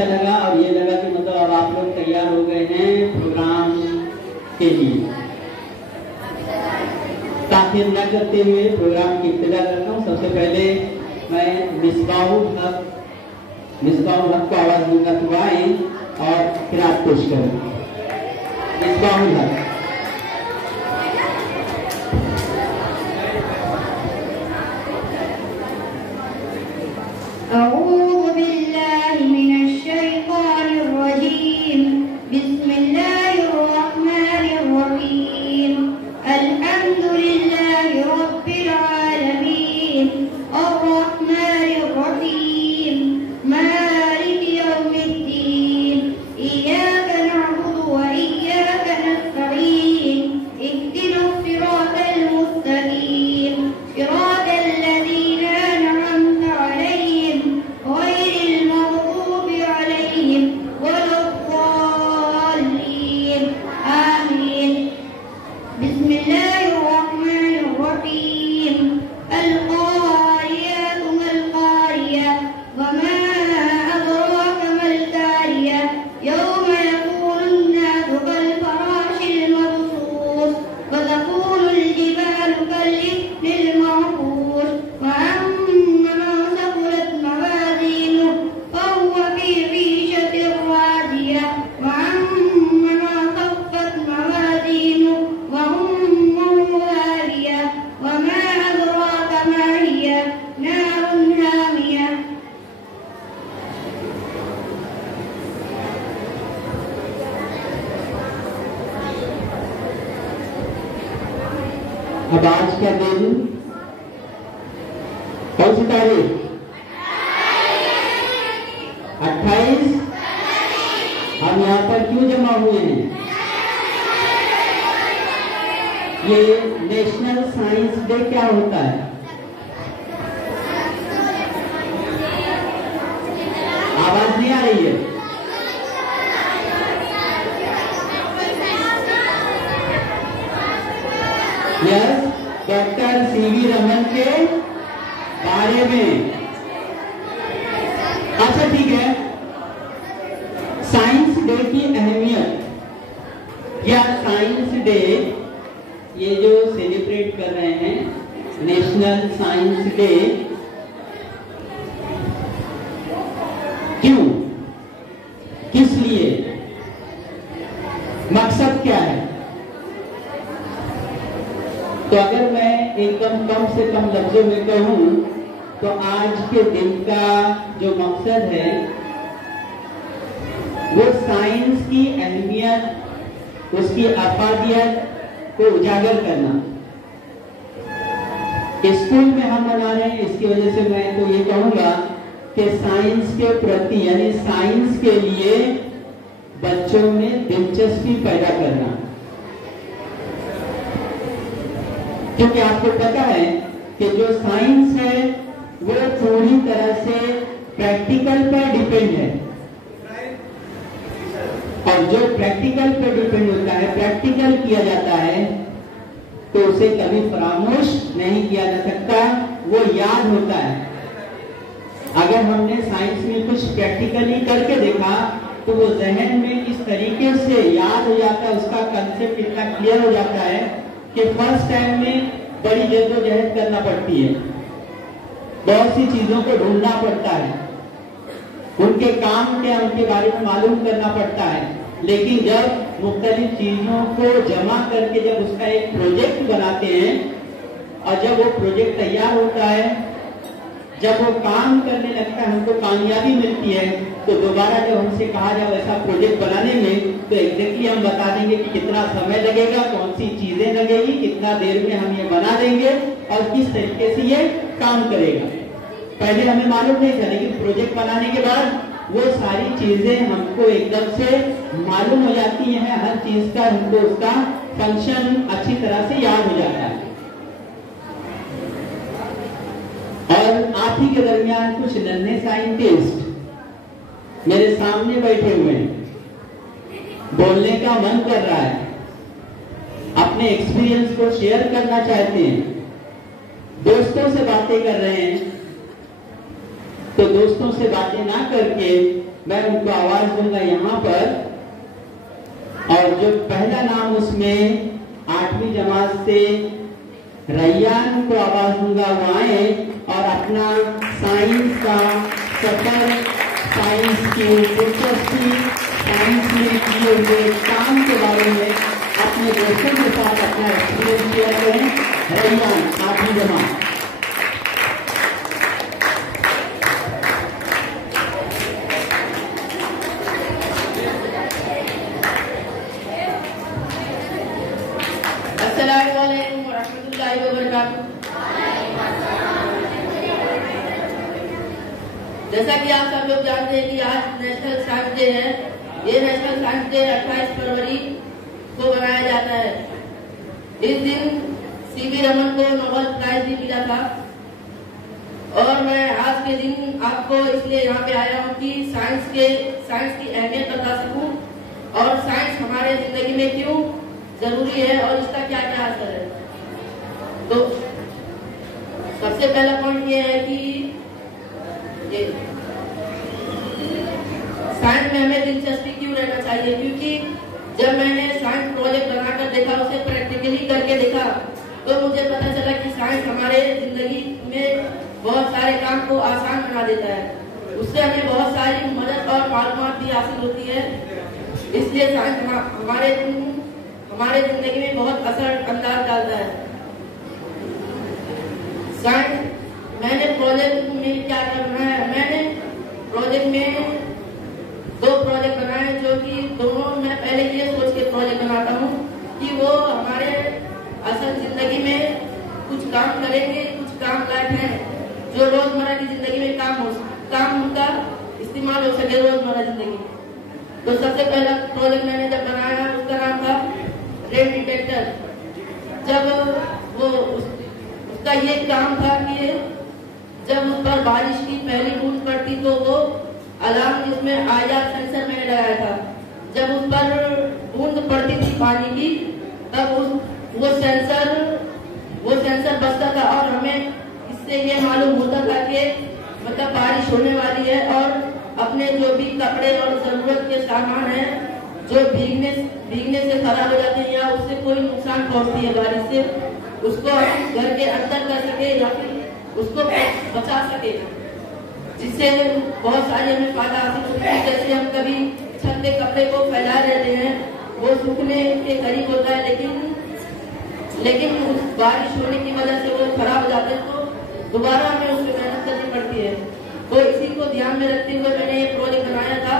अच्छा लगा और ये लगा कि मतलब अब आप लोग तैयार हो गए हैं प्रोग्राम के लिए। ताखिर न करते हुए प्रोग्राम की इब्तिदा करता हूँ। सबसे पहले मैं मिसबाहुल हक को आवाज दूंगा तो आए और फिर आप पेश करें। मिसबाहुल हक। अब आज क्या दिन, कौन सी तारीख? 28। हम यहाँ पर क्यों जमा हुए हैं? ये नेशनल साइंस डे क्या होता है? आवाज नहीं आ रही है। यस, डॉक्टर सीवी रमन के बारे में। अच्छा ठीक है, साइंस डे की अहमियत या साइंस डे ये जो सेलिब्रेट कर रहे हैं, नेशनल साइंस डे, क्यों, किस लिए, मकसद क्या है? तो अगर मैं एकदम कम से कम लफ्जों में कहूं तो आज के दिन का जो मकसद है वो साइंस की अहमियत, उसकी अफादियत को उजागर करना। स्कूल में हम मना रहे हैं, इसकी वजह से मैं तो ये कहूंगा कि साइंस के प्रति यानी साइंस के लिए बच्चों में दिलचस्पी पैदा करना। क्योंकि आपको पता है कि जो साइंस है वो पूरी तरह से प्रैक्टिकल पर डिपेंड है, और जो प्रैक्टिकल पर डिपेंड होता है, प्रैक्टिकल किया जाता है, तो उसे कभी फरामोश नहीं किया जा सकता, वो याद होता है। अगर हमने साइंस में कुछ प्रैक्टिकली करके देखा तो वो जहन में इस तरीके से याद हो जाता है, उसका कंसेप्ट इतना क्लियर हो जाता है कि फर्स्ट टाइम में बड़ी जद्दोजहद करना पड़ती है, बहुत सी चीजों को ढूंढना पड़ता है, उनके काम क्या, उनके बारे में मालूम करना पड़ता है। लेकिन जब मुख्तलिफ चीजों को जमा करके जब उसका एक प्रोजेक्ट बनाते हैं और जब वो प्रोजेक्ट तैयार होता है, जब वो काम करने लगता है, हमको कामयाबी मिलती है, तो दोबारा जब हमसे कहा जाए ऐसा प्रोजेक्ट बनाने में, तो एग्जैक्टली हम बता देंगे कि कितना समय लगेगा, कौन सी चीजें लगेगी, कितना देर में हम ये बना देंगे और किस तरीके से ये काम करेगा। पहले हमें मालूम नहीं था, लेकिन प्रोजेक्ट बनाने के बाद वो सारी चीजें हमको एकदम से मालूम हो जाती हैं, हर चीज का हमको उसका फंक्शन अच्छी तरह से याद हो जाता है। और आप ही के दरमियान कुछ नन्हे साइंटिस्ट मेरे सामने बैठे हुए हैं, बोलने का मन कर रहा है, अपने एक्सपीरियंस को शेयर करना चाहते हैं, दोस्तों से बातें कर रहे हैं, तो दोस्तों से बातें ना करके मैं उनको आवाज दूंगा यहाँ पर, और जो पहला नाम उसमें 8वीं जमात से रैयान को आवाज दूंगा, वो आए और अपना साइंस का सफर, साइंस की दिलचस्पी, साइंस में किए हुए काम के बारे में अपने दोस्तों के साथ अपना एक्सपीरियंस शेयर करें। रैयान 8वीं जमात। जैसा कि आप सब लोग जानते हैं कि आज नेशनल साइंस डे है। ये नेशनल साइंस डे 28 फरवरी को मनाया जाता है। इस दिन सीवी रमन को नोबेल प्राइज भी मिला था, और मैं आज के दिन आपको इसलिए यहाँ पे आया हूँ कि साइंस की अहमियत बता सकूं, और साइंस हमारे जिंदगी में क्यों जरूरी है और इसका क्या क्या असर है। तो सबसे पहला पॉइंट ये है कि साइंस में हमें दिलचस्पी क्यों रहना चाहिए, क्योंकि जब मैंने साइंस प्रोजेक्ट बनाकर देखा, उसे प्रैक्टिकली करके देखा, तो मुझे पता चला कि साइंस हमारे जिंदगी में बहुत सारे काम को आसान बना देता है। उससे हमें बहुत सारी मदद और मालूमात भी हासिल होती है। इसलिए साइंस हमारे जिंदगी में बहुत असर अंदाज डालता है। साइंस मैंने प्रोजेक्ट में क्या क्या बनाया है, मैंने प्रोजेक्ट में 2 प्रोजेक्ट बनाए, जो कि दोनों मैं पहले ये सोच के प्रोजेक्ट बनाता हूँ कि वो हमारे असल जिंदगी में कुछ काम करेंगे, कुछ काम लायक है, जो रोजमर्रा की जिंदगी में काम का इस्तेमाल हो सके रोजमर्रा जिंदगी। तो सबसे पहला प्रोजेक्ट मैंने जब बनाया, उसका नाम था रेन डिटेक्टर। जब वो उसका ये काम था कि जब उस पर बारिश की पहली बूंद पड़ती तो वो अलार्म जिसमें IR सेंसर मैंने लगाया था, जब उस पर बूंद पड़ती थी पानी की, तब वो सेंसर बजता था, और हमें इससे ये मालूम होता था कि मतलब बारिश होने वाली है, और अपने जो भी कपड़े और जरूरत के सामान है जो भीगने से खराब हो जाते हैं या उससे कोई नुकसान पहुंचती है बारिश से, उसको हम घर के अंदर कर सके या फिर उसको बचा सके, जिससे बहुत सारी हमें फायदा हासिल होती है। जैसे हम कभी छत पे कपड़े को फैलाए रहते हैं, वो सूखने के करीब होता है, लेकिन उस बारिश होने की वजह से वो खराब हो जाते हैं, तो दोबारा हमें उसमें मेहनत करनी पड़ती है। तो इसी को ध्यान में रखते हुए मैंने ये प्रोजेक्ट बनाया था।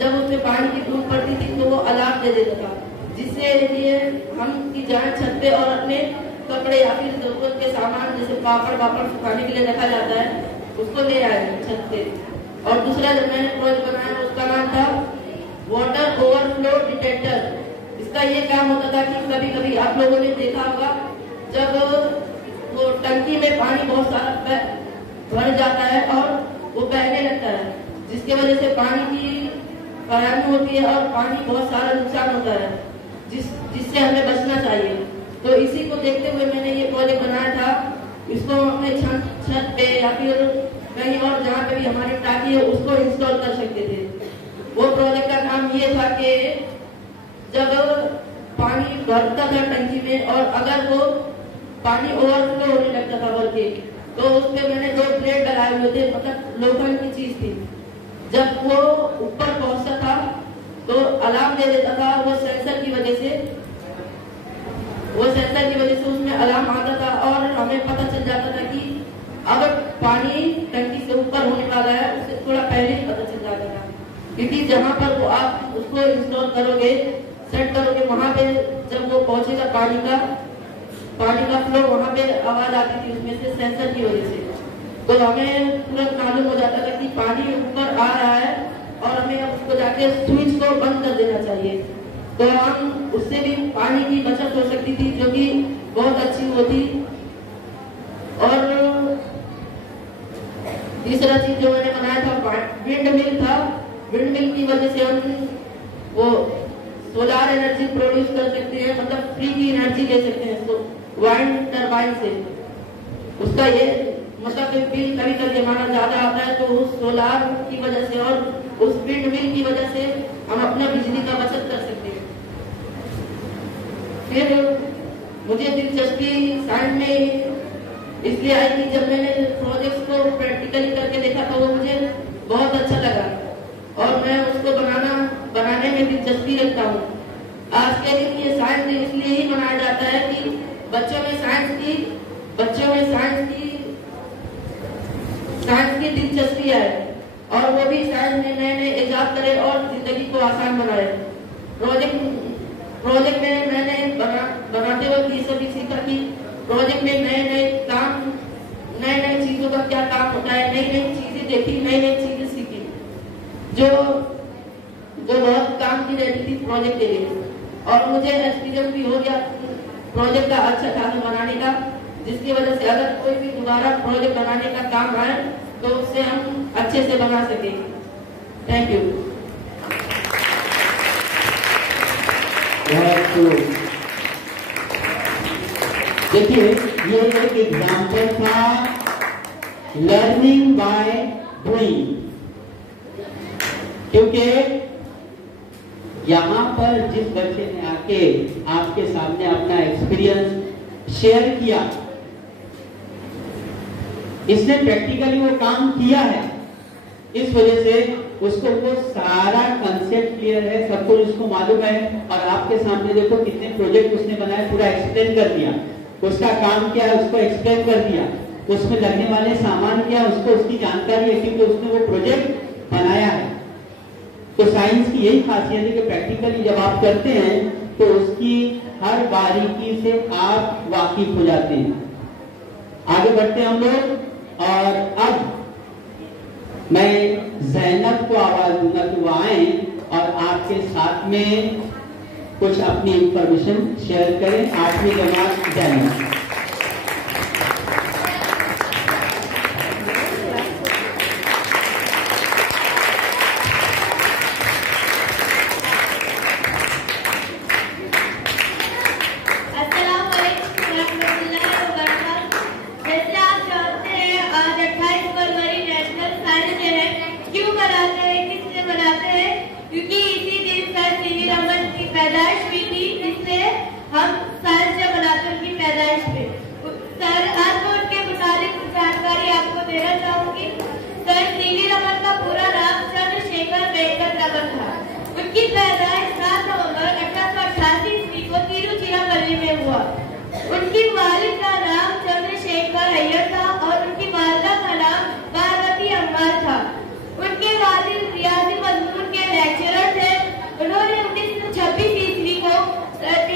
जब उसमें पानी की बूंद पड़ती थी तो वो अलार्म दे देता था, जिससे ये हम की जाए छत पे और अपने कपड़े या फिर जरूरत के सामान जैसे पापड़ सुखाने के लिए रखा जाता है, उसको ले आए छत पे। और दूसरा जब मैंने प्रोजेक्ट बनाया, उसका नाम था वाटर ओवरफ्लो डिटेक्टर। इसका ये काम होता था कि कभी कभी आप लोगों ने देखा होगा, जब वो टंकी में पानी बहुत सारा भर जाता है और वो बहने लगता है, जिसकी वजह से पानी की फराहमी होती है और पानी बहुत सारा नुकसान होता है, जिससे हमें बचना चाहिए। तो इसी को देखते हुए मैंने ये प्रोजेक्ट बनाया था। इसको अपने छत पे या फिर कहीं और जहाँ पे भी हमारी टाकी है उसको इंस्टॉल कर सकते थे। वो प्रोजेक्ट का काम ये था कि जब पानी भरता था टंकी में और अगर वो पानी ओवरफ्लो होने लगता था भर के, तो उसपे मैंने 2 प्लेट लगाए हुए थे, मतलब लोखंड की चीज थी। जब वो ऊपर पहुंचता था तो अलार्म दे देता था। वो सेंसर की वजह से उसमें अलार्म आता था और हमें पता चल जाता था कि अगर पानी टंकी से ऊपर होने वाला है, उससे थोड़ा पहले ही पता चल जाता था, क्योंकि जहाँ पर वो आप उसको इंस्टॉल करोगे, सेट करोगे, वहां पे जब वो पहुंचेगा पानी का फ्लो, वहां पे आवाज आती थी उसमें से सेंसर की वजह से। तो हमें तुरंत मालूम हो जाता था कि पानी ऊपर आ रहा है और हमें अब उसको जाके स्विच को बंद कर देना चाहिए। तो हम उससे भी पानी की बचत हो सकती थी, जो कि बहुत अच्छी होती। और तीसरा चीज जो मैंने बनाया था विंड मिल था। विंड मिल की वजह से हम वो सोलार एनर्जी प्रोड्यूस कर सकते हैं, मतलब फ्री की एनर्जी ले सकते हैं इसको वाइंड टरबाइन से। उसका ये मतलब बिल कभी कभी हमारा ज्यादा आता है, तो उस सोलार की वजह से और उस विंड मिल की वजह से हम अपना बिजली का बचत कर सकते हैं। फिर मुझे दिलचस्पी साइंस में इसलिए आई कि जब मैंने प्रोजेक्ट्स को प्रैक्टिकली करके देखा तो वो मुझे बहुत अच्छा लगा और मैं उसको बनाने में दिलचस्पी रखता हूँ। आज के दिन ये साइंस डे इसलिए ही मनाया जाता है कि बच्चों में साइंस की दिलचस्पी आए और वो भी साइंस में नए नए इजाद करे और जिंदगी को आसान बनाए। प्रोजेक्ट में मैंने बनाते वक्त ये सभी सीखा कि प्रोजेक्ट में नए नए चीजों का क्या काम होता है, नई नई चीजें देखी, नई नई चीजें सीखी जो बहुत काम की रहती थी प्रोजेक्ट के लिए। और मुझे एक्सपीरियंस भी हो गया प्रोजेक्ट का अच्छा खासा बनाने का, जिसकी वजह से अगर कोई भी दोबारा प्रोजेक्ट बनाने का काम आए तो उससे हम अच्छे से बना सके। Thank you. देखिए ये एक एग्जाम्पल था लर्निंग बाय डूइंग, क्योंकि यहाँ पर जिस बच्चे ने आके आपके सामने अपना एक्सपीरियंस शेयर किया, इसने प्रैक्टिकली वो काम किया है, इस वजह से उसको वो सारा कंसेप्ट क्लियर है, सब कुछ उसको मालूम है। और आपके सामने देखो कितने प्रोजेक्ट उसने बनाए, पूरा एक्सप्लेन कर दिया, उसका काम क्या है उसको एक्सप्लेन कर दिया, उसमें लगने वाले सामान क्या है उसको उसकी जानकारी है, क्योंकि उसने वो प्रोजेक्ट बनाया है। तो साइंस की यही खासियत है कि प्रैक्टिकली जब आप करते हैं तो उसकी हर बारीकी से आप वाकिफ हो जाते हैं। आगे बढ़ते हैं हम लोग और अब मैं ज़ैनब को आवाज दूंगा कि वो आए और आपके साथ में कुछ अपनी इंफॉर्मेशन शेयर करें। 8वीं जमात ज़ैनब। उनकी वालिद का नाम चंद्रशेखर अय्यर था और उनकी वालिदा का नाम पार्वती अम्मार था। उनके वालिद रियाजी मजमून के लेक्चरर थे। उन्होंने 1926 ईस्वी को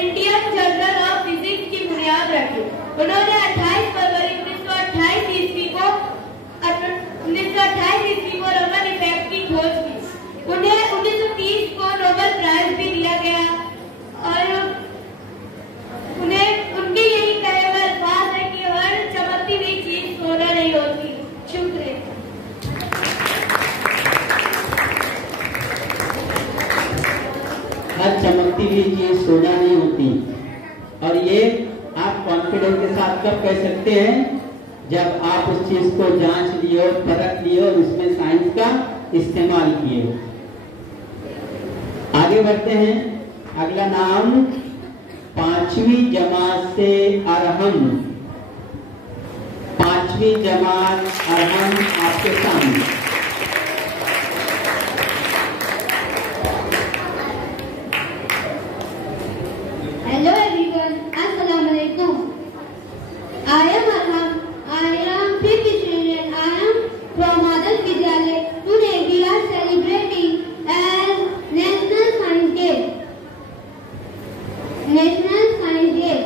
इंडियन जर्नल ऑफ फिजिक्स की बुनियाद रखी। उन्होंने 28 फरवरी 1928 ईस्वी को रमन इफेक्ट की खोज की। उन्हें 1930 को नोबेल प्राइज भी दिया गया और उनके यही कहे हुए अल्फाज है कि हर चमकती हुई चीज सोना नहीं होती। शुक्रिया। हर चमकती हुई चीज सोना नहीं होती। और ये आप कॉन्फिडेंस के साथ कब कह सकते हैं, जब आप उस चीज को जांच लिए और परख लिए और उसमें साइंस का इस्तेमाल किए। आगे बढ़ते हैं। अगला नाम 5वीं जमात से अरहम। 5वीं जमात अरहम आपके सामने। हेलो एवरीवन, अस्सलाम वालेकुम। I am Arham. I am 5th student. I am from Adarsh Vidyalaya. Today we are celebrating as National Science Day. National Science Day.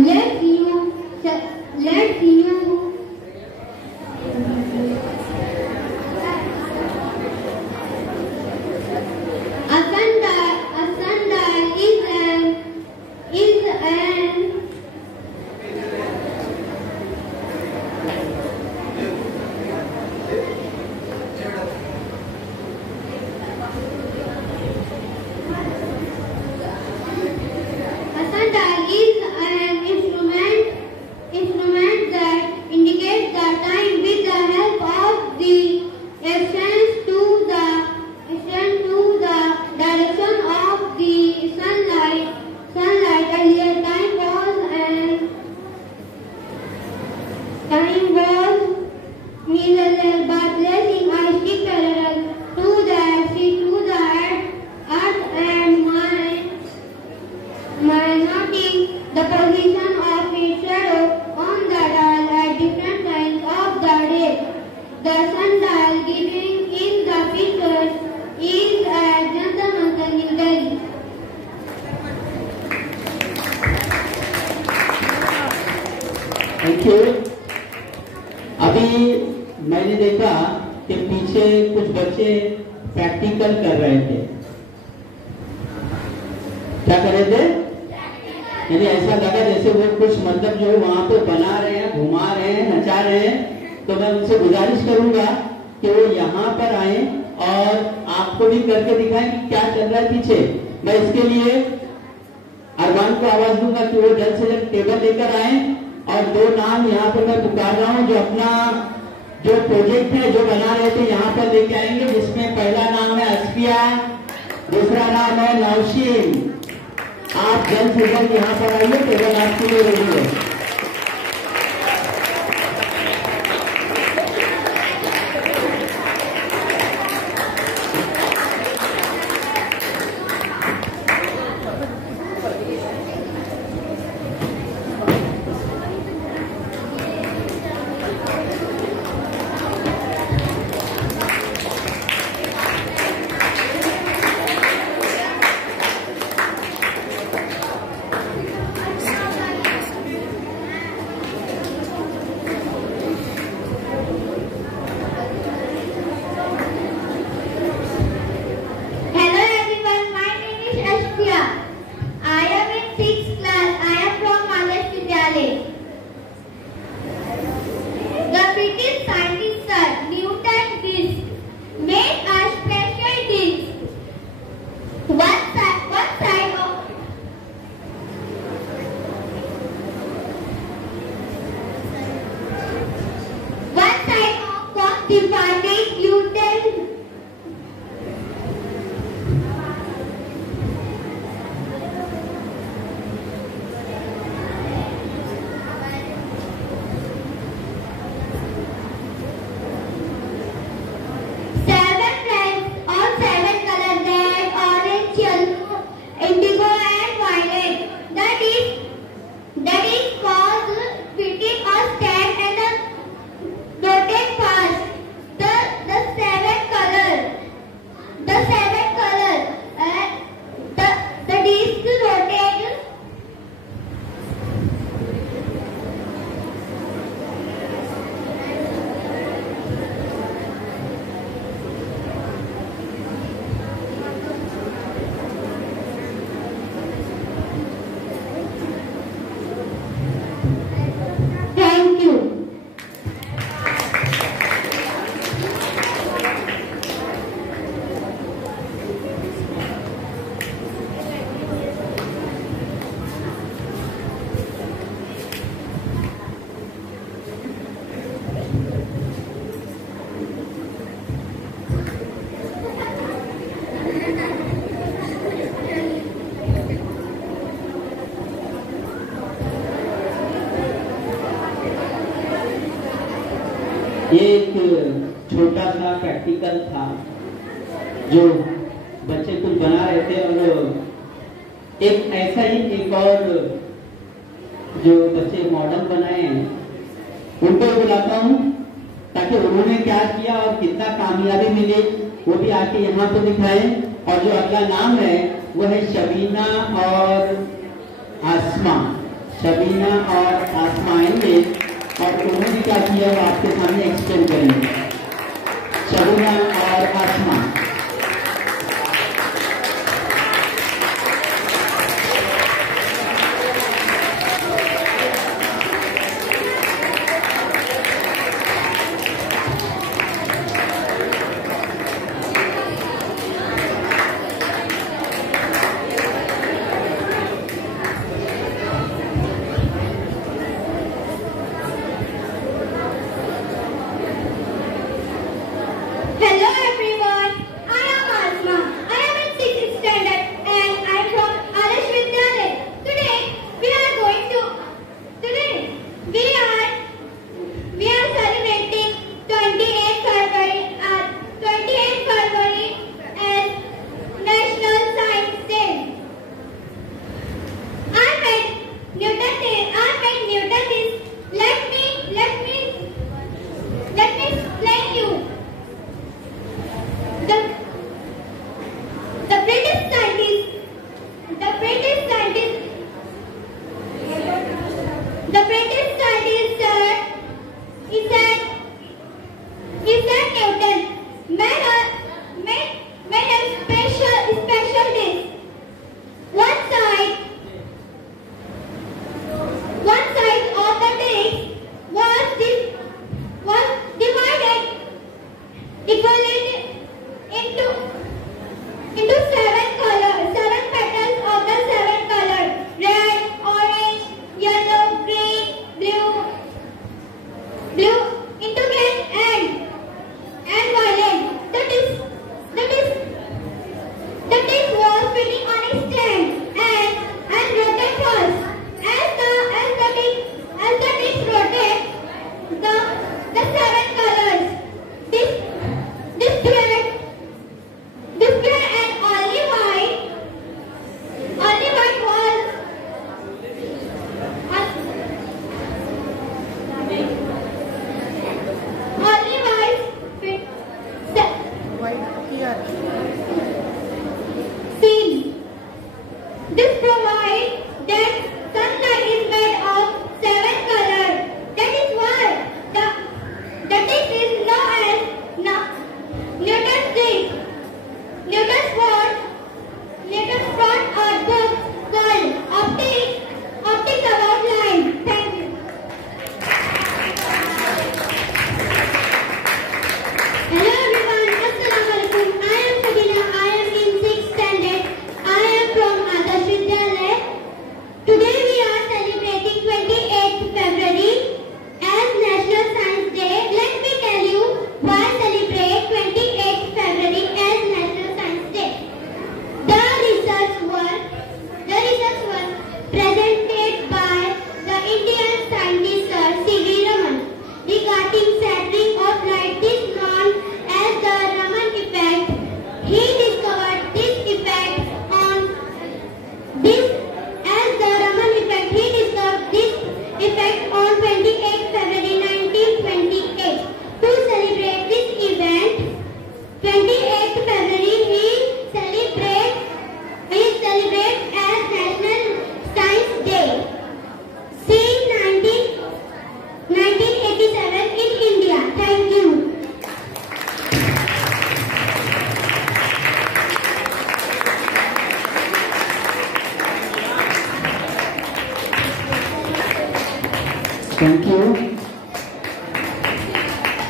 Let's you a sundial is an denoting the position of its shadow on the dial at different times of the day. The sundial given in the picture is at Jantar Mantar, New Delhi. Thank you. अभी मैंने देखा कि पीछे कुछ बच्चे practical कर रहे थे। क्या कर रहे थे? यानी ऐसा लगा जैसे वो कुछ मतलब जो वहां पे बना रहे हैं, घुमा रहे हैं, नचा रहे हैं। तो मैं उनसे गुजारिश करूंगा कि वो यहाँ पर आए और आपको भी करके दिखाएं कि क्या चल रहा है पीछे। मैं इसके लिए अरमान को आवाज दूंगा कि वो जल्द से जल्द टेबल लेकर आए और 2 नाम यहाँ पर मैं पुकार रहा हूँ जो अपना जो प्रोजेक्ट है जो बना रहे थे यहाँ पर लेके आएंगे, जिसमें पहला नाम है अस्फिया, दूसरा नाम है नौशीन। आप जल्द से जल्द यहाँ पर आइए, टेबल आपके लिए रेडी है। ये एक छोटा सा प्रैक्टिकल था जो बच्चे कुछ बना रहे थे, और एक ऐसा ही एक और जो बच्चे मॉडल बनाए हैं उनको बुलाता हूँ ताकि उन्होंने क्या किया और कितना कामयाबी मिली वो भी आके यहाँ पे दिखाए। और जो अगला नाम है वो है शबीना और आसमा। शबीना और आसमा आएंगे और उन्होंने क्या किया वो आपके सामने एक्सप्लेन करेंगे। शबीना और आसमा। Hello everyone, presented by the Indian scientist Sir C.V. Raman regarding shattering of light is known as the Raman effect. He discovered this effect on this as the Raman effect. He discovered this effect on 28 February 1928. To celebrate this event, 28 February he celebrates as National Science Day. Since 1987 in India. Thank you. Thank you.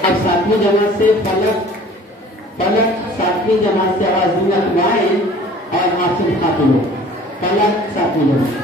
अब सातवीं जमात से फलक सातवीं जमात से आवाज दूंगा गाएं और आपसे दिखाते हो। फलक सातवीं जमात।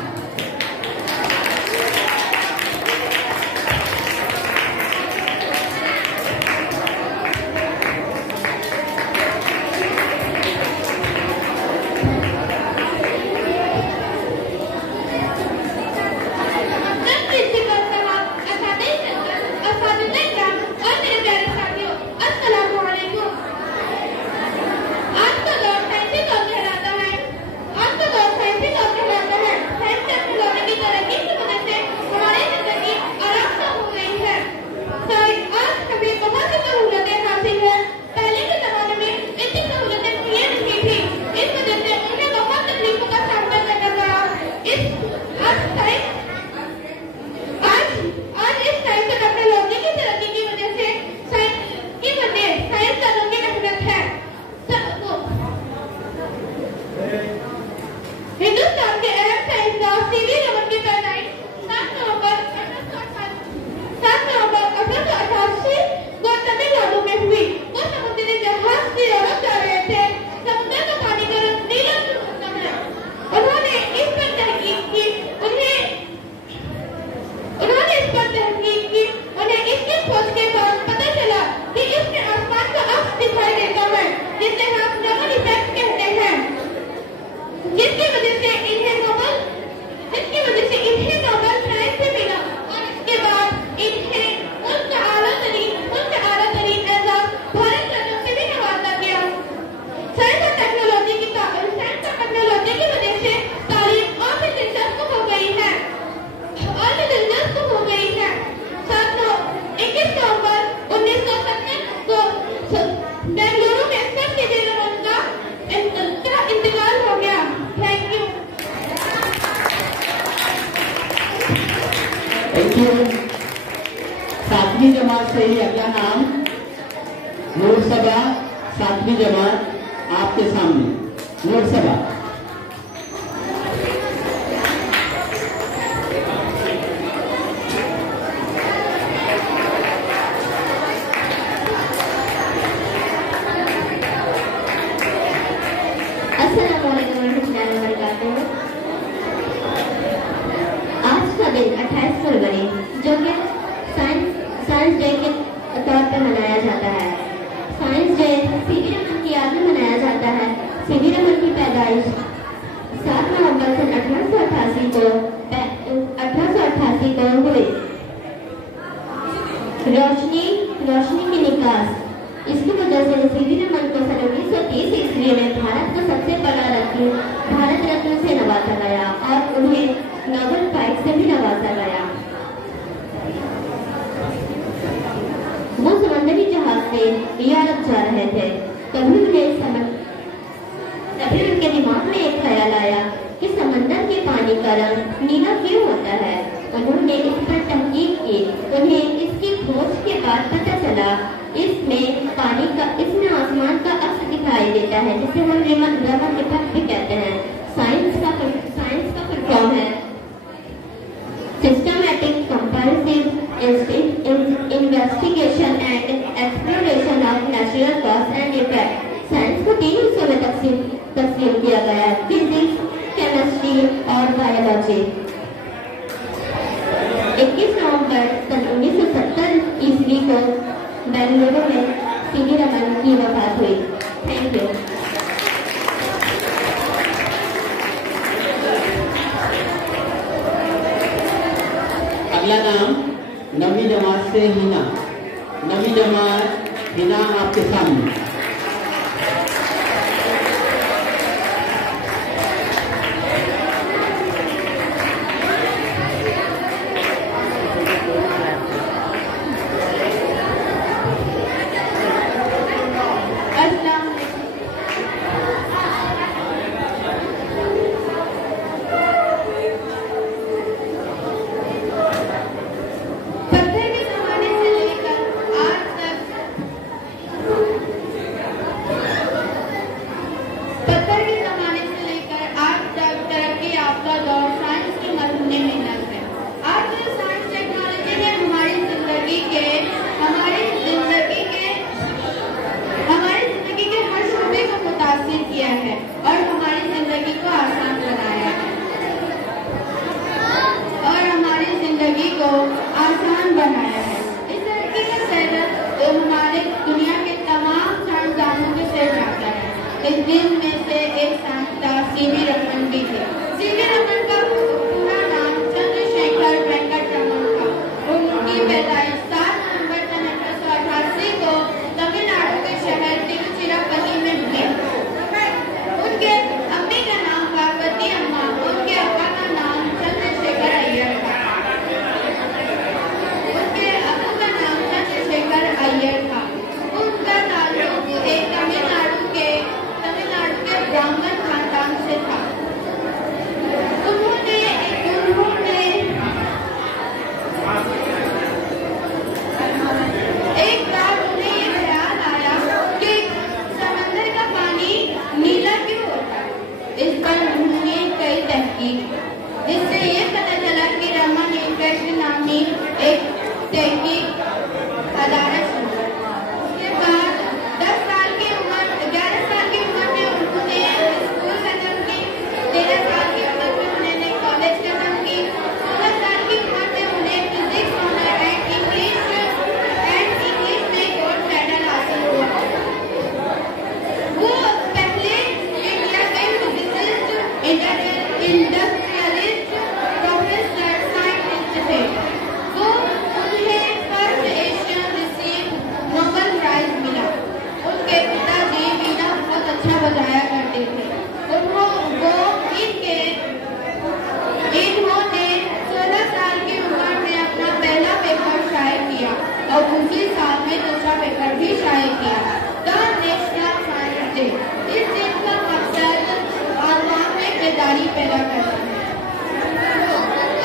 सातवीं जमात से ही अगला नाम नूर सबा, सातवीं जमात आपके सामने नूर सबा। आज का दिन 28 फरवरी जो कि साइंस डे के तौर पर मनाया जाता है। साइंस डे सीवी रमन की याद में मनाया जाता है। सीवी रमन की पैदाइश 7 नवंबर सन 1888 को हुई। रोशनी की निकास, इसकी वजह से सीवी रमन को सन 1930 ईस्वी में भारत का सबसे बड़ा रत्न भारत रत्न से नवाजा गया और उन्हें नोबेल प्राइज से भी नवाजा गया। वो समंदरी जहाज से यूरोप जा रहे थे। तभी उनके दिमाग में एक ख्याल आया कि समंदर के पानी का रंग नीला क्यों होता है। उन्होंने इस पर तहकीक की। उन्हें इसकी खोज के बाद पता चला इसमें आसमान का अक्स दिखाई देता है, जिसे हम रमन इफेक्ट भी कहते हैं। साइंस का फुल फॉर्म है systematic comparative investigation and exploration of natural cause and effect. Science को 3 हिस्सों में तकसीम किया गया है, फिजिक्स, केमिस्ट्री और बायोलॉजी। 21 नवंबर सन 1970 ईस्वी को बेंगलुरु में सीवी रमन की वफात हुई। Thank you. अगला नाम नवी जमात से हिना। नवी जमात हिना आपके सामने। इस दिन में से एक सांता सीवी रमन भी थे। सीवी रमन का पूरा नाम चंद्रशेखर वेंकट रमन था। उनकी पैदाइश 7 नवंबर 1888 को तमिलनाडु के शहर तिरुचिरापल्ली में हुई। उनके अम्मी का नाम पार्वती अम्मा, उनके अब्बा का नाम चंद्रशेखर अय्यर था। उनके अब्बू का नाम चंद्रशेखर अय्यर था। उनका ताल्लुक एक तमिलनाडु के ब्राह्मण खानदान से था। उन्होंने एक बार उन्हें ये ख्याल आया कि समंदर का पानी नीला क्यों होता है। इस पर उन्होंने कई तहकीक, जिससे ये पता चला कि रमन इफेक्ट नामी एक तहकीक अदालत शुरू। उसके बाद 11 साल की उम्र में उन्होंने स्कूल खत्म की। 13 साल की उम्र में उन्होंने कॉलेज खत्म की। 16 साल की उम्र में उन्हें फिजिक्स ऑनर एंड इंग्लिश में गोल्ड मेडल हासिल हुआ। वो पहले इंडिया के फिजिसिस्ट, इंडस्ट्रियलिस्ट, प्रोफेसर, साइंटिस्ट थे। उन्हें first Asian receive Nobel prize मिला। उनके पिताजी वीणा बहुत अच्छा बजाया करते थे। इन्होंने 16 साल की उम्र में अपना पहला पेपर शाये किया और उसी साल में दूसरा पेपर भी शाये किया। द नेशनल साइंस डे, इस दिन का मकसद आवाम में बेदारी पैदा करना है।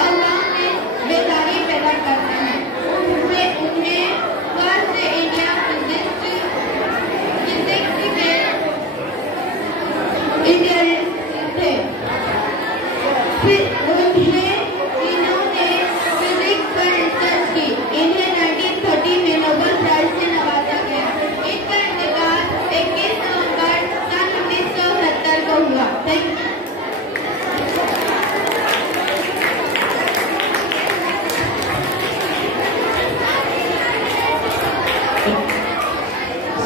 आवाम में बेदारी पैदा करना है। उन्हें फर्स्ट इंडिया फिजिक्स के इंडियन थे। इन्होंने फिजिक्स पर रिसर्च की। इन्हें 1930 में नोबेल प्राइज से नवाजा गया। इनका इंतकाल 21 नवंबर सन 1970 को हुआ।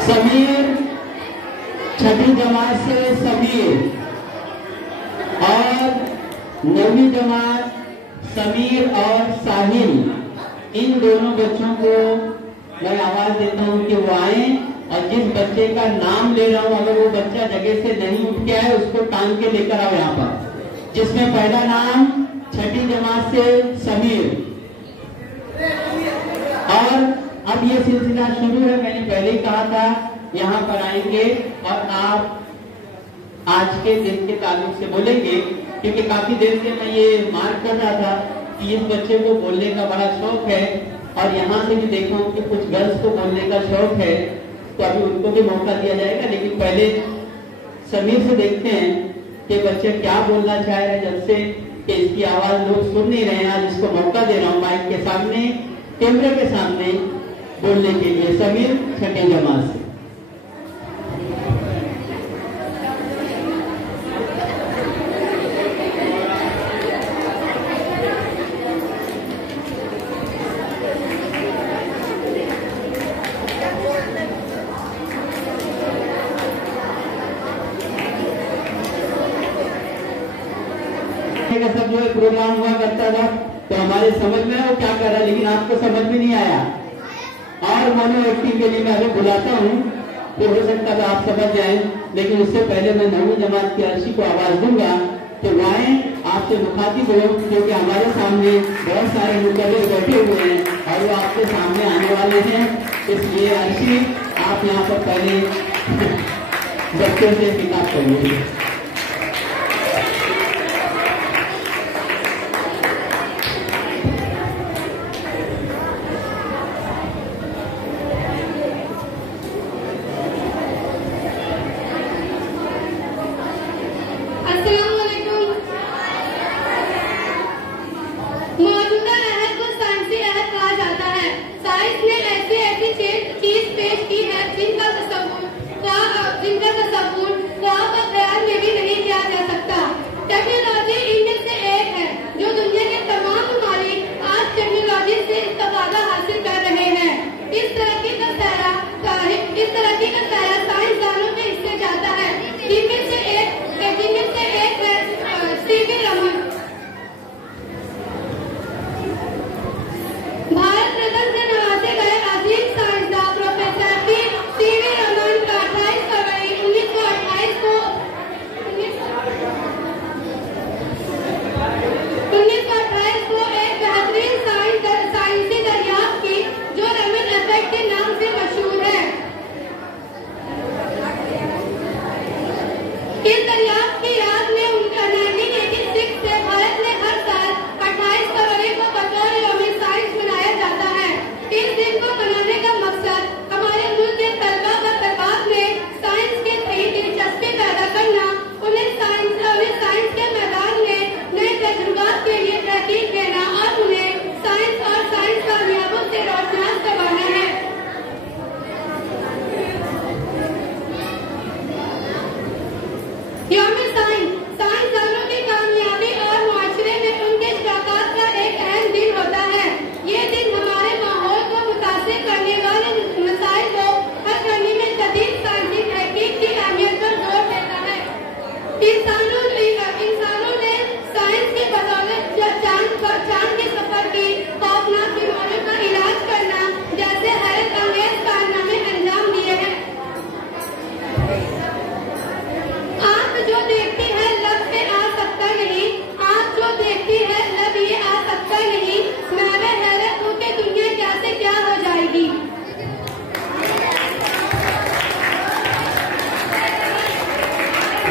समीर, छठी जमात से समीर और नवी जमात समीर और साहिल, इन दोनों बच्चों को मैं आवाज देता हूं कि वो आए और जिस बच्चे का नाम ले रहा हूं अगर वो बच्चा जगह से नहीं उठ के आए उसको टांग के लेकर आओ यहाँ पर। जिसमें पहला नाम छठी जमात से समीर। और अब ये सिलसिला शुरू है। मैंने पहले ही कहा था यहाँ पर आएंगे और आप आज के दिन के ताल्लुक से बोलेंगे, क्योंकि काफी देर से मैं ये मार्क कर रहा था कि इस बच्चे को बोलने का बड़ा शौक है और यहाँ से भी देखा हूँ कि कुछ गर्ल्स को बोलने का शौक है, तो अभी उनको भी मौका दिया जाएगा। लेकिन पहले समीर से देखते हैं कि बच्चे क्या बोलना चाह रहे हैं, जब से कि इसकी आवाज लोग सुन नहीं रहे हैं। आज इसको मौका दे रहा हूँ माइक के सामने, कैमरे के सामने बोलने के लिए। समीर, छठी जमात से। सब जो प्रोग्राम हुआ करता था तो हमारे समझ में है वो क्या कर रहा है, लेकिन आपको समझ में नहीं आया। और मोनो एक्टिंग के लिए मैं अभी बुलाता हूँ, तो हो सकता है आप समझ जाए, लेकिन उससे पहले मैं 9वीं जमात की अर्शी को आवाज दूंगा। तो गाएं आपसे मुखातिब हो, क्योंकि हमारे सामने बहुत सारे मुकर्रर बैठे हुए हैं और वो आपके सामने आने वाले हैं। इसलिए अर्शी आप यहाँ पर पहले बच्चों से खिताब करिए।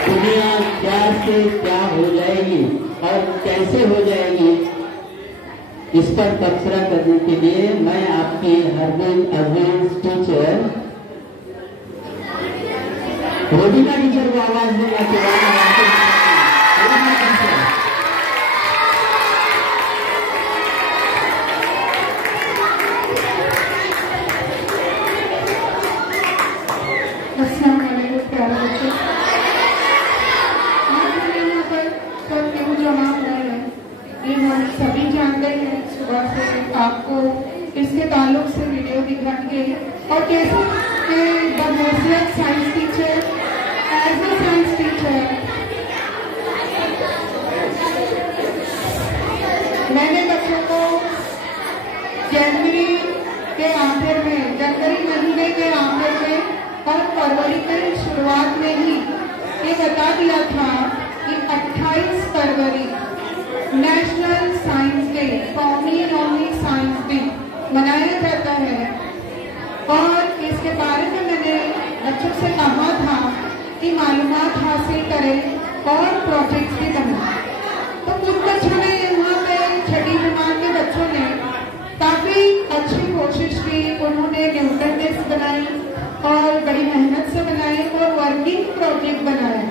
दुनिया क्या से क्या हो जाएगी और कैसे हो जाएगी, इस पर तबसरा करने के लिए मैं आपकी हरबिल अजीज टीचर रोबिना टीचर को आवाज देना चाहूँगा। सभी जानते हैं सुबह से आपको इसके ताल्लुक से वीडियो दिखाएंगे और कैसे science teacher as a science teacher मैंने बच्चों को जनवरी महीने के आखिर में और फरवरी के शुरुआत में ही ये बता दिया था कि 28 फरवरी नेशनल साइंस डे, कौमी साइंस डे मनाया जाता है। और इसके बारे में मैंने बच्चों से कहा था कि मालूमात हासिल करें और प्रोजेक्ट्स भी बनाएं। तो कुछ बच्चों ने वहाँ पे छठी जमात के बच्चों ने काफी अच्छी कोशिश की, उन्होंने न्यूटन डिस्क बनाई और बड़ी मेहनत से बनाई और वर्किंग प्रोजेक्ट बनाया।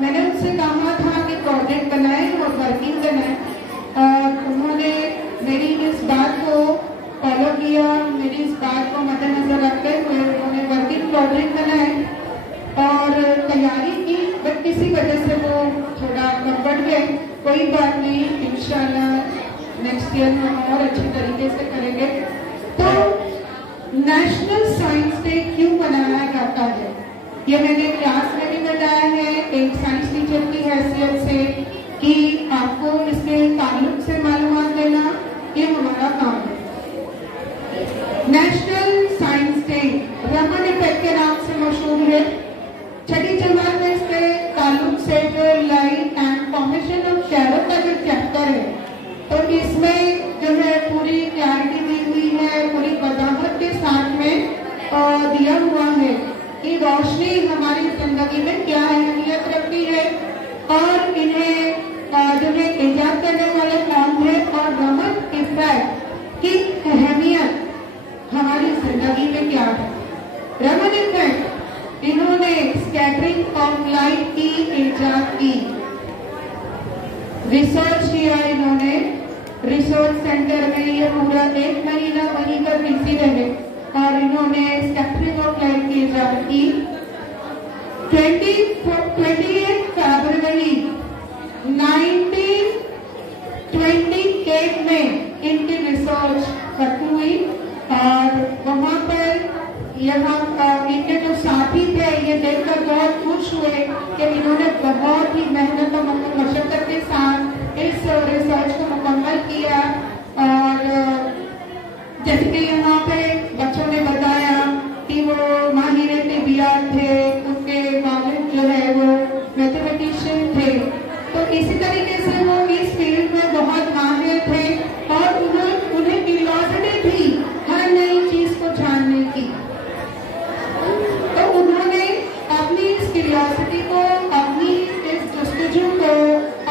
मैंने उनसे कहा था कि प्रोजेक्ट बनाए और वर्किंग बनाए। उन्होंने मेरी इस बात को फॉलो किया, मेरी इस बात को मद्देनजर रखते हुए उन्होंने वर्किंग प्रोजेक्ट बनाए और तैयारी की, बट किसी वजह से वो थोड़ा बढ़ गए। कोई बात नहीं, इंशाल्लाह नेक्स्ट ईयर हम और अच्छी तरीके से करेंगे। तो नेशनल साइंस डे क्यों मनाया जाता है ये मैंने क्लास में भी बताया है एक साइंस टीचर की हैसियत से कि आपको इसके ताल्लुक लिया हुआ है कि रोशनी हमारी जिंदगी में क्या अहमियत रखती है और इन्हें जो है इजाद करने वाले कौन है और रमन इफेक्ट की अहमियत हमारी जिंदगी में क्या है। रमन इफेक्ट, इन्होंने स्कैटरिंग ऑफ लाइट की इजाद की, रिसर्च किया इन्होंने रिसर्च सेंटर में। ये पूरा 1 महीना वहीं पर बिजी रहे और इन्होंने स्कैटरिंग ऑफ लाइट की इजाद की। 28 फरवरी 1928 में इनकी रिसर्च खत्म हुई और वहां पर यहाँ इनके जो साथी थे ये देखकर बहुत खुश हुए कि इन्होंने बहुत ही मेहनत और मशक्कत के साथ इस रिसर्च को मुकम्मल किया। और जैसे कि यहाँ पे बच्चों ने बताया कि वो माहिर तिबियात थे, उनके वालिद जो है वो मैथमेटिशियन थे, तो इसी तरीके से वो इस फील्ड में बहुत माहिर थे और उन्हें क्यूरियोसिटी थी हर नई चीज को जानने की। तो उन्होंने अपनी इस क्यूरियोसिटी को, अपनी इस जस्तजू को,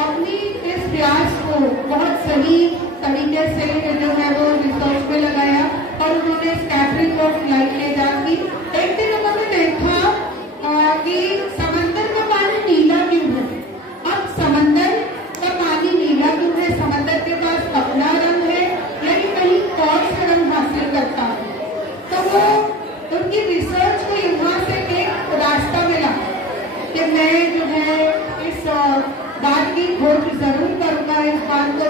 अपनी इस प्रयास को बहुत सही तरीके से जो है वो रिसर्च में लगाया और उन्होंने स्कैटरिंग ऑफ लाइट की इजाद की। एक दिन उन्होंने देखा कि समंदर का पानी नीला क्यों है। अब समंदर का पानी नीला क्यों है? समंदर के पास अपना रंग है या कहीं और से रंग हासिल करता है? तो वो उनकी रिसर्च को यहाँ से एक रास्ता मिला कि मैं जो है इस बात की खोज जरूर करूंगा, इस बात को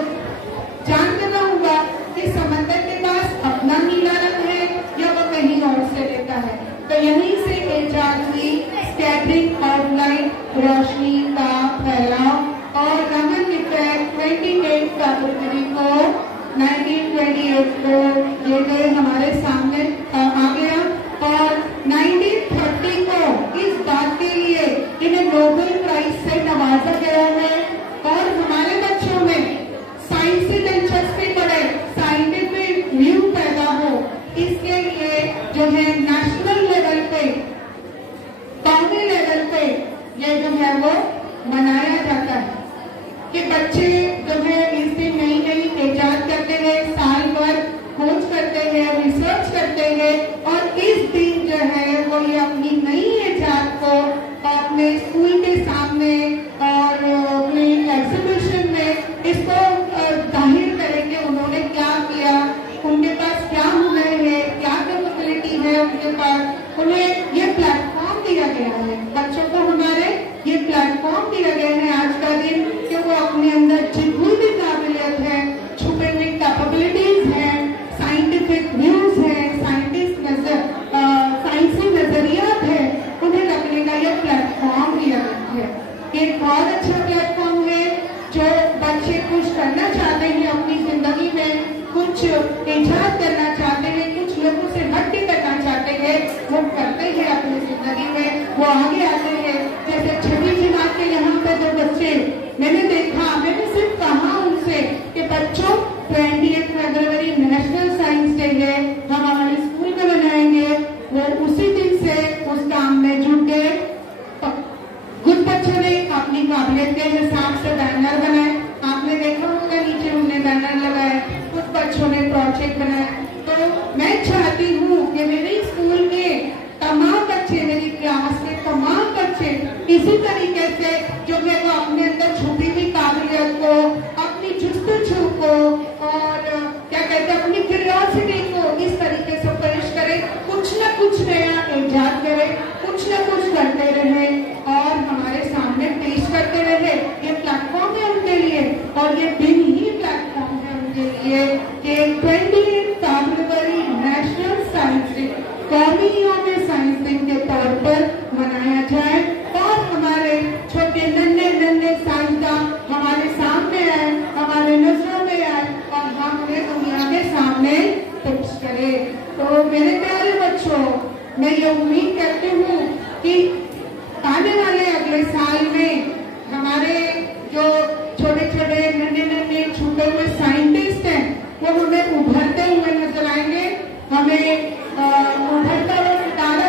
जान कर रहूंगा कि समंदर के पास अपना नीला रंग है या वो कहीं और से लेता है। तो यहीं से इजाद हुई स्कैटरिंग ऑफ लाइट, रोशनी का फैलाव। और रमन इफेक्ट 28 फरवरी को 1928 को ये गए हमारे सामने आ गया और 1930 को इस बात के लिए इन्हें नोबेल प्राइज से नवाजा गया है। और हमारे बच्चों में साइंस से दिलचस्पी बढ़े, साइंटिफिक व्यू पैदा हो, इसके लिए जो है नेशनल लेवल पे, कौमी लेवल पे ये जो है वो मनाया जाता है कि बच्चे जो है इस दिन नई नई इजाद करते हैं, साल भर खोज करते हैं, रिसर्च करते हैं और इस दिन जो है वो ये अपनी नई इजाद को अपने स्कूल के सामने और अपने एग्जीबिशन में इसको जाहिर करेंगे उन्होंने क्या किया, उनके पास क्या हुनर है, क्या कैपेबिलिटी है उनके पास। उन्हें ये प्लेटफॉर्म दिया गया है, बच्चों को हमारे ये प्लेटफॉर्म दिया गया है आज का दिन कि वो अपने अंदर जितनी भी काबिलियत है, छुपे हुए कैपेबिलिटीज हैं, साइंटिफिक व्यूज है, साइंसी नजरियात है, उन्हें रखने का ये प्लेटफॉर्म दिया गया है। ये बहुत अच्छा प्लेटफॉर्म है जो बच्चे कुछ करना चाहते हैं अपनी जिंदगी में, कुछ इजाद करना चाहते हैं, कुछ लोगों से हट के करना चाहते हैं, वो करते हैं अपनी जिंदगी में, वो आगे आते हैं। जैसे 6वीं जमात के यहाँ पे जो बच्चे मैंने देखा, मैंने सिर्फ कहा उनसे कि बच्चों 28 फरवरी नेशनल साइंस डे है, हम हमारे स्कूल में मनाएंगे। वो उसी दिन से उस काम में जुट गए। कुछ बच्चों ने अपनी काबिलियत के हिसाब से बैनर बनाए, आपने देखा होगा नीचे उन्होंने बैनर लगाए, कुछ बच्चों ने प्रोजेक्ट बनाए। तो मैं चाहती हूँ कि मेरे स्कूल के तमाम बच्चे, मेरी क्लास के तमाम बच्चे इसी तरीके से जो है वो अपने अंदर छुपी हुई काबिलियत को, अपनी जुस्तजू को और क्या कहते हैं अपनी क्यूरियोसिटी को इस तरीके से पेश करें, कुछ न कुछ नया इजाद करें, कुछ न कुछ करते रहे और हमारे सामने पेश करते रहे। ये प्लेटफॉर्म है उनके लिए और ये दिन ही प्लेटफॉर्म है उनके लिए कि 28 फरवरी नेशनल साइंस डे, कौमी यौम साइंस दिन के तौर पर मनाया जाए और हमारे छोटे नन्हे साइंसदान हमारे सामने आए, हमारे नजरों में आए और हम उन्हें दुनिया के सामने पेश करें। तो मेरे प्यारे बच्चों, मैं ये उम्मीद करती हूँ कि आने वाले अगले साल में हमारे जो छोटे छोटे नन्हे छुपे हुए साइंटिस्ट हैं वो हमें उभरते हुए नजर आएंगे, हमें उभरता हुआ सितारा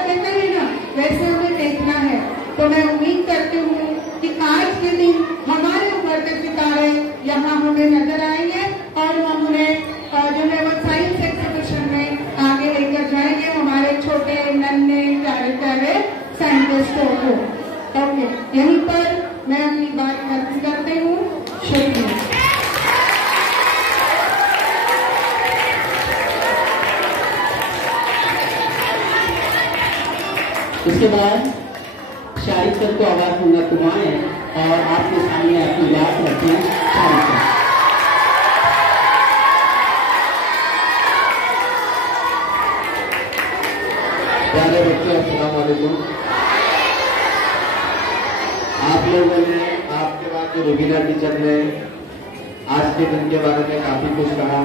हम उन्हें नजर आएंगे और हम उन्हें जो है वो साइंस एग्जीबिशन में आगे लेकर जाएंगे, हमारे छोटे नन्हे प्यारे प्यारे साइंटिस्टों को। ओके, यहीं पर मैं अपनी बात खत्म करती हूँ। शुक्रिया। उसके बाद शारिक सर को आवाज दूंगा, तुम आए और आपके सामने अपनी बात रखें। शारिक सर। प्यारे बच्चों, अस्सलाम वालेकुम। आप लोगों ने आपके बाद जो रुबीना टीचर ने आज के दिन के बारे में काफी कुछ कहा,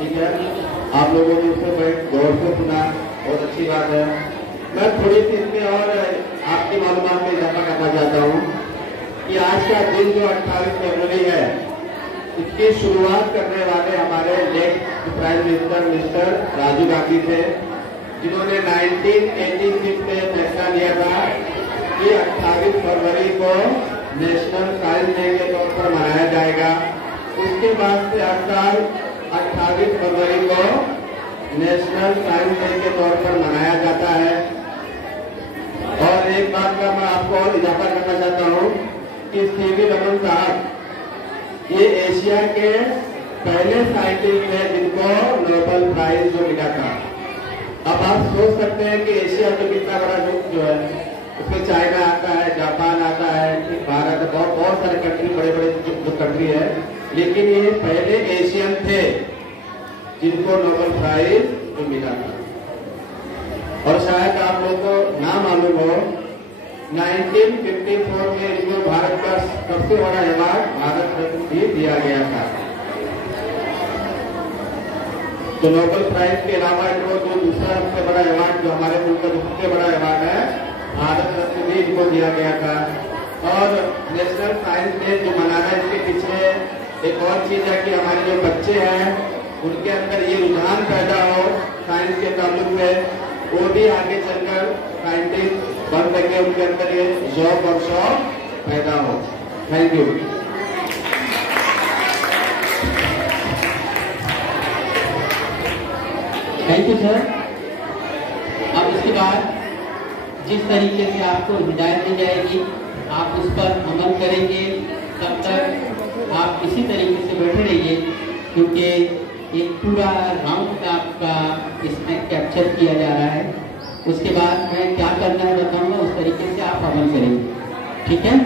ठीक है। आप लोगों ने उसे बड़े गौर से सुना, बहुत अच्छी बात है। मैं थोड़ी सी इसमें और आपकी मालूमात में इजाफा करना चाहता हूँ कि आज का दिन जो 28 फरवरी है, इसकी शुरुआत करने वाले हमारे late prime minister mister Rajiv Gandhi थे, जिन्होंने 1986 में फैसला लिया था कि 28 फरवरी को नेशनल साइंस डे के तौर पर मनाया जाएगा। उसके बाद से हर साल 28 फरवरी को नेशनल साइंस डे के तौर पर मनाया जाता है। और एक बात का मैं आपको और इजाफा करना चाहता हूँ कि सीवी रमन साहब ये एशिया के पहले साइंटिस्ट हैं जिनको नोबेल प्राइज जो मिला था। अब आप सोच सकते हैं कि एशिया तो कितना बड़ा जो है, उसमें चाइना आता है, जापान आता है, भारत, बहुत सारे कंट्री, बड़े बड़े जो कंट्री है, लेकिन ये पहले एशियन थे जिनको नोबेल प्राइज जो मिला था। और शायद आप लोगों को ना मालूम हो, 1954 में इनको भारत का सबसे बड़ा अवार्ड भारत रत्न भी दिया गया था। तो नोबेल प्राइज के अलावा इनको जो दूसरा सबसे बड़ा अवार्ड, जो हमारे मुल्क का सबसे बड़ा अवार्ड है, भारत रत्न भी इनको दिया गया था। और नेशनल साइंस डे जो मनाना, इसके पीछे एक और चीज है कि हमारे जो बच्चे हैं उनके अंदर ये रुझान पैदा हो साइंस के ताल्लुक से, वो भी आगे चलकर साइंटिस्ट बन सके, उनके अंदर ये शौक और शौक पैदा हो। Thank you. Thank you sir. अब इसके बाद जिस तरीके से आपको हिदायत दी जाएगी आप उस पर अमल करेंगे। तब तक आप इसी तरीके से बैठे रहिए, क्योंकि एक पूरा राउंड आपका इसमें कैप्चर किया जा रहा है। उसके बाद मैं क्या करना है बताऊंगा, उस तरीके से आप अमल करेंगे, ठीक है।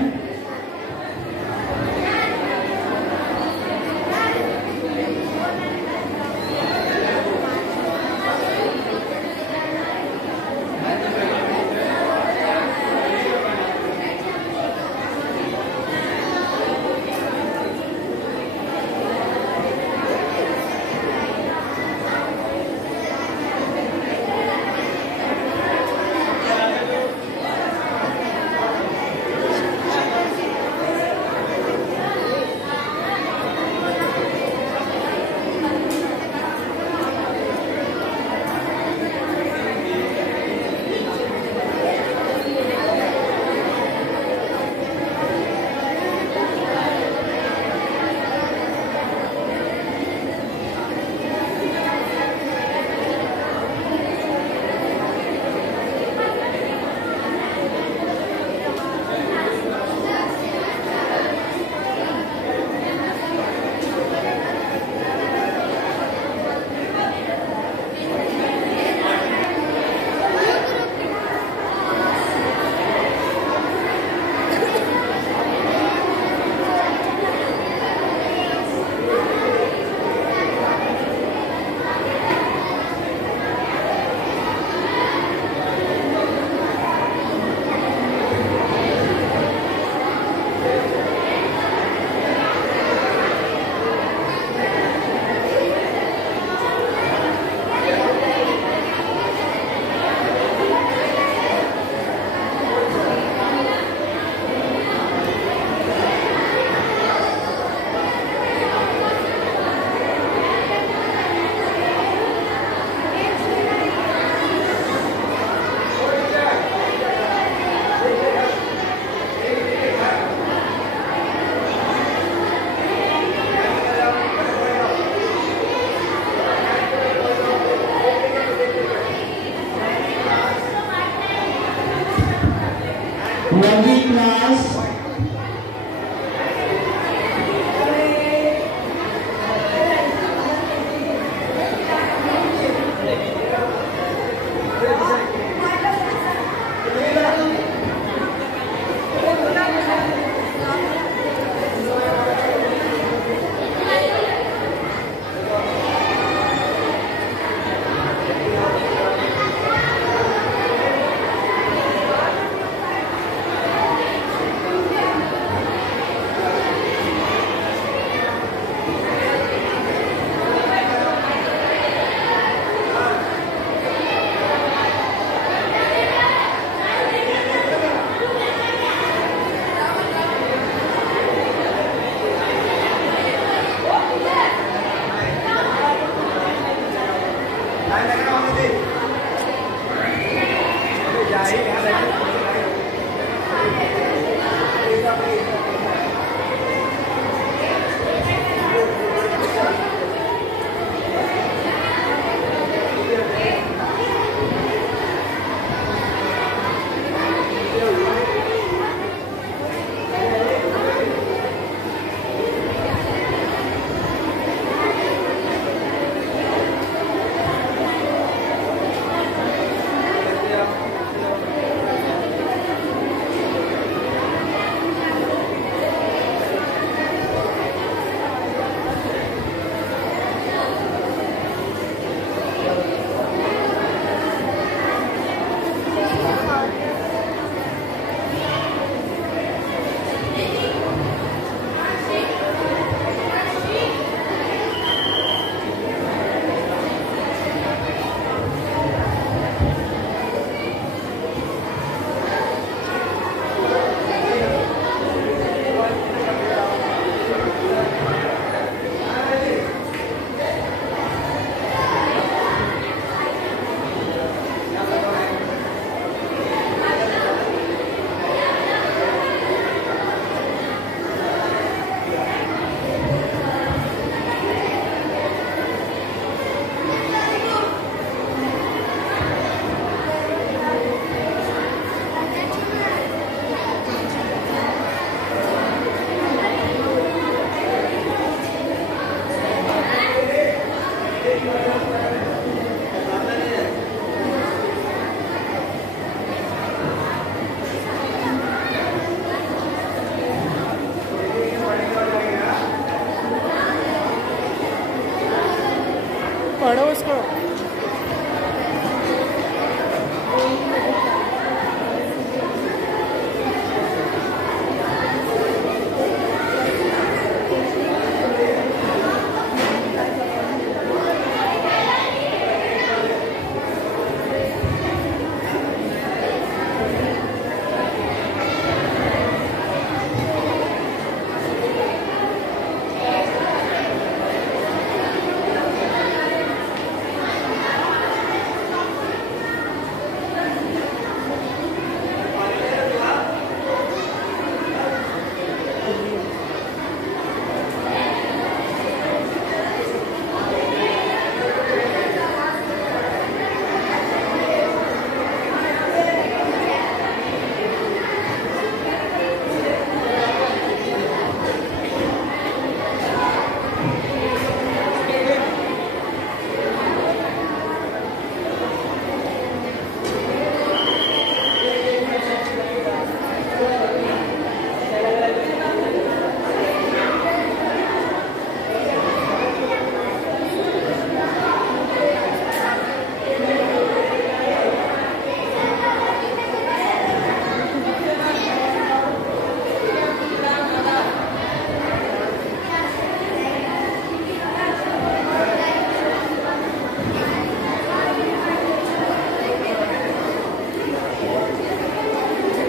पढ़ो उसको।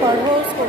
पढ़ो उसको।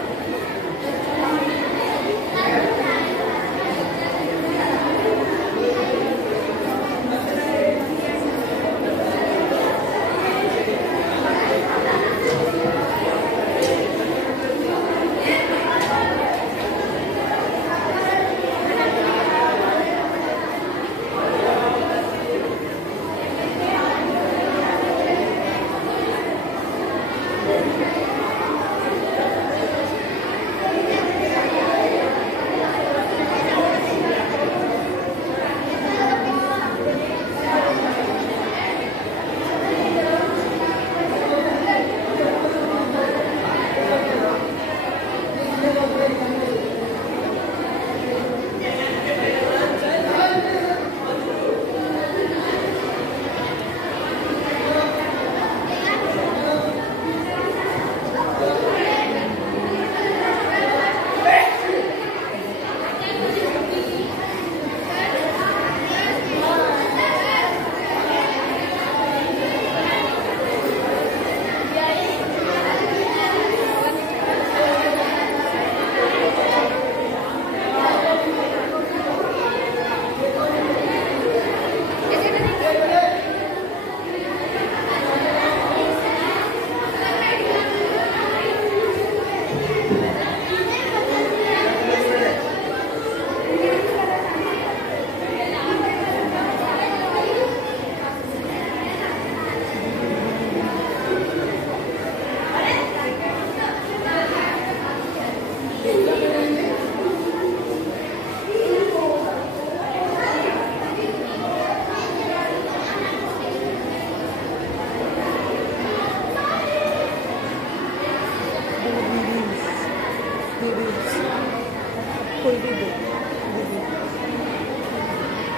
कोई भी दो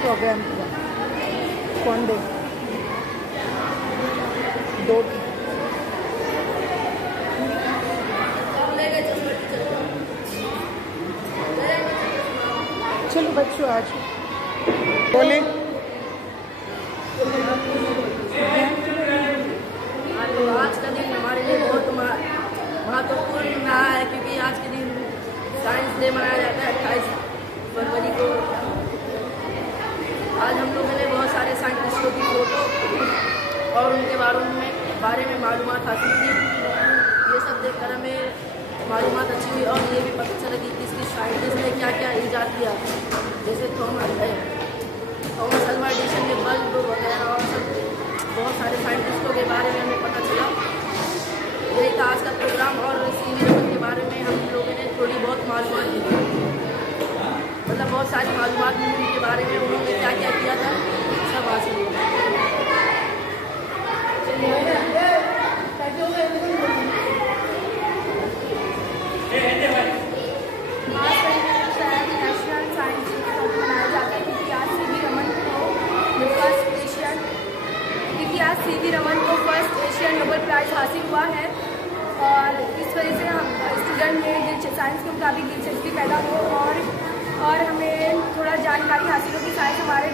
प्रोग्राम कौन दे दो चलो बच्चों आज बोले आज का दिन हमारे लिए बहुत महत्वपूर्ण रहा है क्योंकि आज के दिन साइंस डे मनाया जाता है 28 फरवरी को। आज हम लोगों ने बहुत सारे साइंटिस्टों की फोटो और उनके बारे में मालूमात हासिल की। ये सब देखकर हमें मालूमात अच्छी हुई और ये भी पता चला कि किसकी साइंटिस्ट ने क्या क्या ईजाद किया, जैसे थॉमस अल्वा एडिसन ने बल्ब वगैरह और सब बहुत सारे साइंटिस्टों के बारे में हमें पता चला। यही था आज का प्रोग्राम और सीनियर के बारे में हम लोगों ने थोड़ी बहुत मालूमात दी, मतलब बहुत सारी मालूमात मिली उनके बारे में, उन्होंने क्या क्या किया था सब हासिल हुआ। नेशनल साइंस डे मनाया जाता है क्योंकि आज सी वी रमन को फर्स्ट एशियन सीवी रमन को फर्स्ट एशियन नोबेल प्राइज़ हासिल हुआ है और इस वजह से हम स्टूडेंट में साइंस के मुताबिक दिलचस्पी पैदा हो और हमें थोड़ा जानकारी हासिल हो कि साइंस हमारे